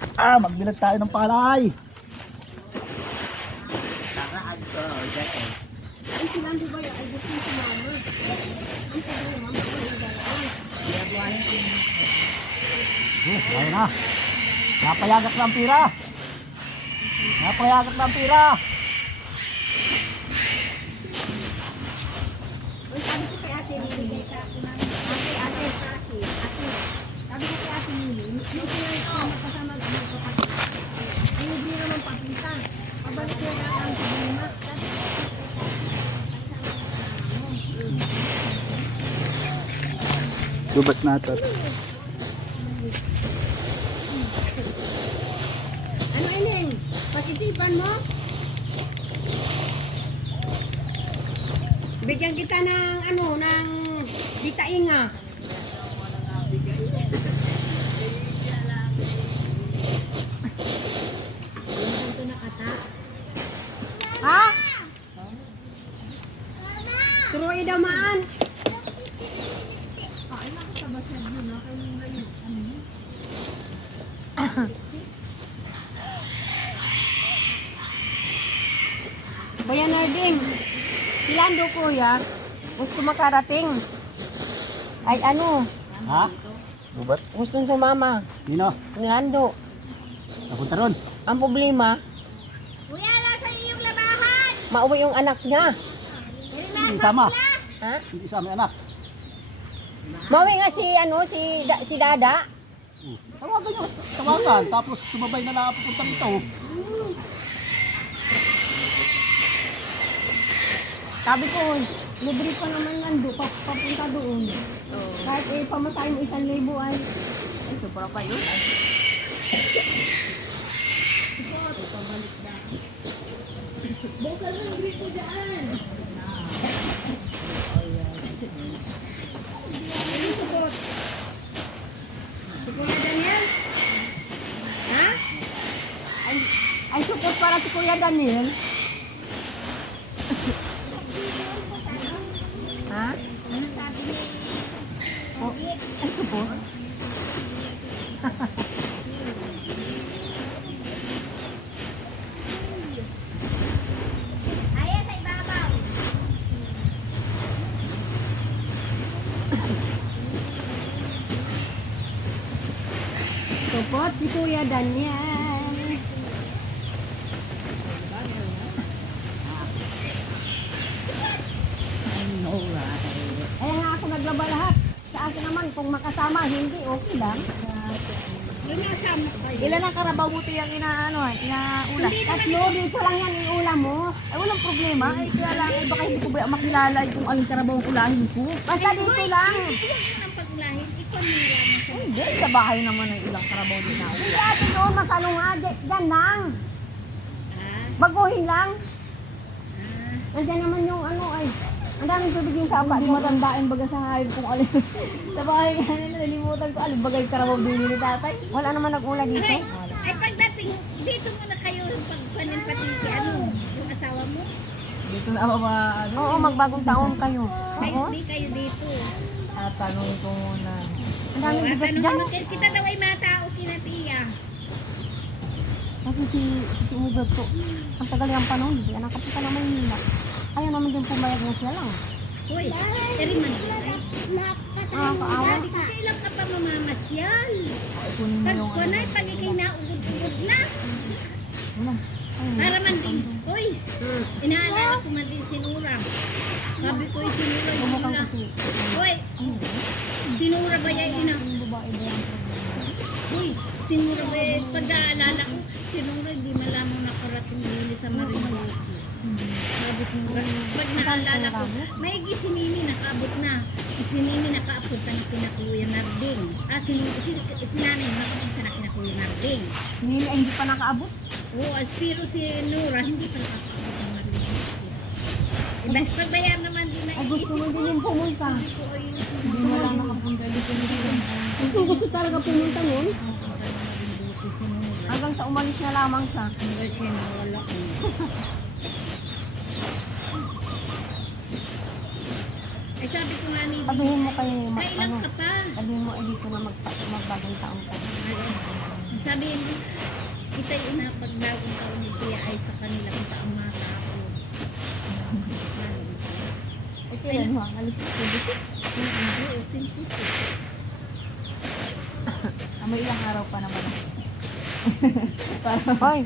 Magbilag tayo ng palay. Ay, sila di ba yung ay gusto yung sumama? Ang sabi naman, Ayun na. Napayagat lang pira. Napayagat lang pira. Uy, sabi ko kay ate, nilagay sa ako ng ate, sabi ko kay ate Nili, yung sila kasama ng mga kapatid. Hindi naman papita. Pabalik ko na ang problema. Gubat natin. Ano Ineng? Pag-isipan mo? Bigyan kita ng ano, ng ditainga. Ha? Turuin daw maan. Kuya Narding, silando kuya, gusto makarating. Ay ano, Ha? Gubat? gustong sumama. Nino? Silando. Napunta ron. Ang problema, Kuya, nasa iyong labahan! mauwi yung anak niya. Hindi isama. Ha? Hindi isama yung anak. Mauwi nga si ano, si Dada. Tawagan nyo. Tawagan. Tapos sumabay na lang pupunta rito. Sabi ko, libre pa naman nando, papunta doon. Kahit pamatay mo 1,000 ay. Ay, sobra pa yun. Bukal ng grito dyan. Ano sugot? Si Kuya Daniel? Ha? Ay support para si Kuya Daniel. Ha? Ano sabi niya? Oh, ay support? Ayan, sa ibabaw. Support si Kuya Daniel. Kaya nga ako naglaba lahat. Sa akin naman, kung makasama, hindi, okay lang. Ilan ang karabaw buti yung inaula? Tatlo, dito lang yan iulam mo. Ay, walang problema. Ay, kaya lang, ay, baka hindi ko ba makilala kung aling karabaw ang ulahin ko. Basta dito lang. Ang pagulahin, ikaw nila. Ay, hindi. Sa bahay naman ay ilang karabaw din na. Hindi ate doon, masalunga. Diyan lang. Baguhin lang. Nandiyan naman yung ano ay. Ang daming tubig yung sapa. Hindi matandaan baga sa hayop kung alin. Sa bahay nga nila, nalimutan ko alin bagay karabaw din ni tatay. Wala naman nag-ula dito. Ay, pagdating, dito muna kayo pagpanin pati si ano, yung asawa mo. Dito na ako ano. Oo, magbagong taon kayo. Ay, Oo. hindi kayo dito. Tatanungin ko muna. Ang daming bigas Tanong dyan. mo, kita daw ay matao kinatiya. Kasi si Uber po, ang tagal yung panahon, hindi anak kapunta na Maynila. Ayaw naman din pumayag na siya lang. Uy, eri man din. Nakakaawa. Dati ko kailan ka pa mamamasyal. Ay, kunin mo Pag yung ko na, pag ikay naugod-ugod na. Wala. Ayun. Para man din, uy, inaalala ko man din sinura. Sabi ko, sinura yung Bumukan ula. ko si Uy, sinura ba yan ina? yung babae ba yan? Uy, sinura ba yan? Pag-aalala ko, sinura, hindi malamang nakarating din sa Marinduque. Sabi ko, pag naalala ko, maigi si Mimi nakabot na. Si Mimi nakaapunta na kinakuya Narding. Sinanay nakapunta na kinakuya Narding. Hindi ay hindi pa nakaabot. Oo, pero si Nora, hindi pa nakakabot ng Marinduque. Iba, pagbayar naman din na Ay gusto mo din yung pumunta. ko ay Hindi mo lang nakapunta dito nito. Gusto talaga pumunta nun. Hanggang sa umalis na lamang siya. hanggang siya nawala ko. Ay sabi ko nga ni Sabihin mo kayo, kailan ano, ka pa? sabihin mo, dito na magbagong taon ka. Sabihin mo, ita'y inapagbagong taon ni Kuya ay sa kanilang taong mga tao. Eh, kailan mo ang alis ko? May ilang araw pa naman. Hoy,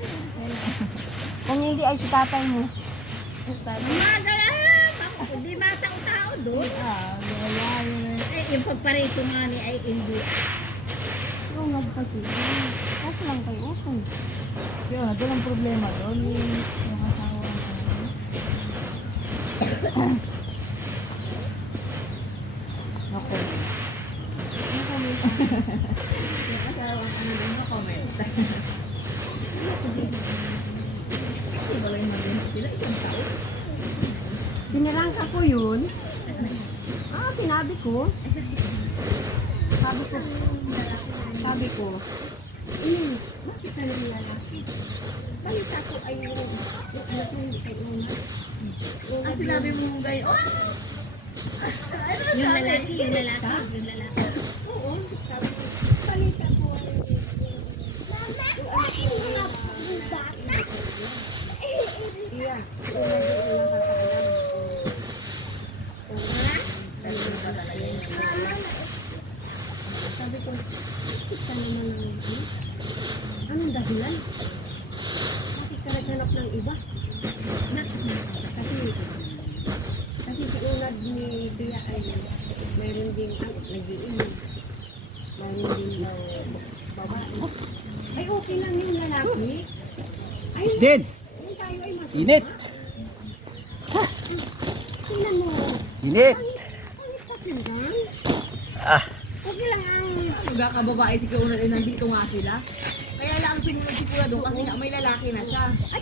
kung hindi ay si tatay mo. Umaga lang! Hindi matao-tao doon. Wala yun. Eh, yung pagparito nga ni ay hindi. Yung nagpasi. Kasi lang kayo. Yun, doon ang problema doon. Yung asawa ng Ako. Pinirangka ko yun. Sinabi ko. Sabi ko. Bakit ka nang lalaki? Balita ko ay yung anak mo hindi kayo Ang sinabi mo gayon? Yung lalaki. Oo, sabi ko. Balita ko ay yung anak mo iya, sabi ko, bakit ka naman ng anong dahilan? Bakit ka naghanap ng iba? Kasi si unad ni Bia ay mayroon din nag-iinom. Mayroon din daw babae. Ay okay lang yung lalaki. Ay, Din, yung tayo ay mas. init. Tingnan mo. Init. Pangit ka tingnan. Ah, Okay lang ang Nagkakababae si Kuya ay nandito nga sila. Kaya lang sinunod si Kuya doon kasi nga may lalaki na siya. ay